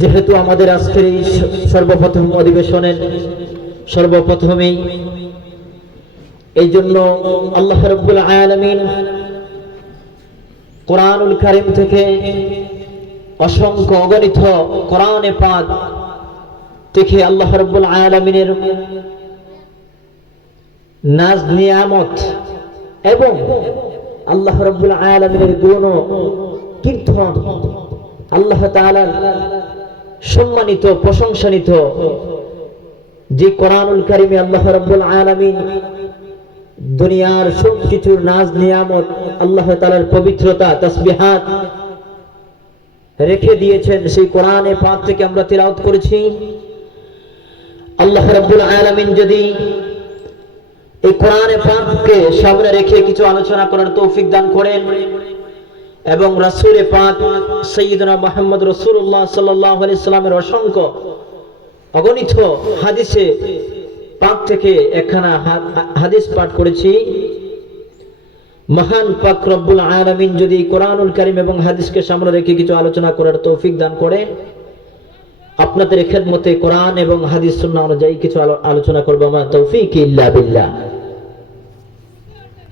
যেহেতু আমাদের আজকের এই সর্বপ্রথম অধিবেশনের সর্বপ্রথমেই এই জন্য আল্লাহ রাব্বুল আলামিন কোরআনুল কারীম থেকে অসংখ্য অগণিত কোরআনে পাক থেকে আল্লাহ রাব্বুল আলামিনের নাজ নিয়ামত এবং আল্লাহ রাব্বুল আলামিনের গুণ কীর্তন আল্লাহ তাআলার সম্মানিত প্রশংসিত যে কোরআনুল কারীমে আল্লাহ রাব্বুল আলামিন দুনিয়ার সব কিছুর নাজ নিয়ামত আল্লাহ তাআলার পবিত্রতা তাসবিহাত রেখে দিয়েছেন, সেই কোরআনে পাক থেকে আমরা তিলাওয়াত করেছি। আল্লাহ রাব্বুল আলামিন যদি এই কোরআনে পাককে সামনে রেখে কিছু আলোচনা করার তৌফিক দান করেন এবং রাসূলে পাক সাইয়্যিদুনা মুহাম্মদ রাসূলুল্লাহ সাল্লাল্লাহু আলাইহি সাল্লামের অসংখ্য অগণিত হাদিসে পাক থেকে একখানা হাদিস পাঠ করেছি। মহান পাক রব্বুল আলামিন যদি কোরআনুল কারীম এবং হাদিসকে সামনে রেখে কিছু আলোচনা করার তৌফিক দান করেন, আপনাদের খেদমতে কোরআন এবং হাদিস সুন্নাহ অনুযায়ী কিছু আলোচনা করব। মা তৌফিক ইল্লা বিল্লাহ।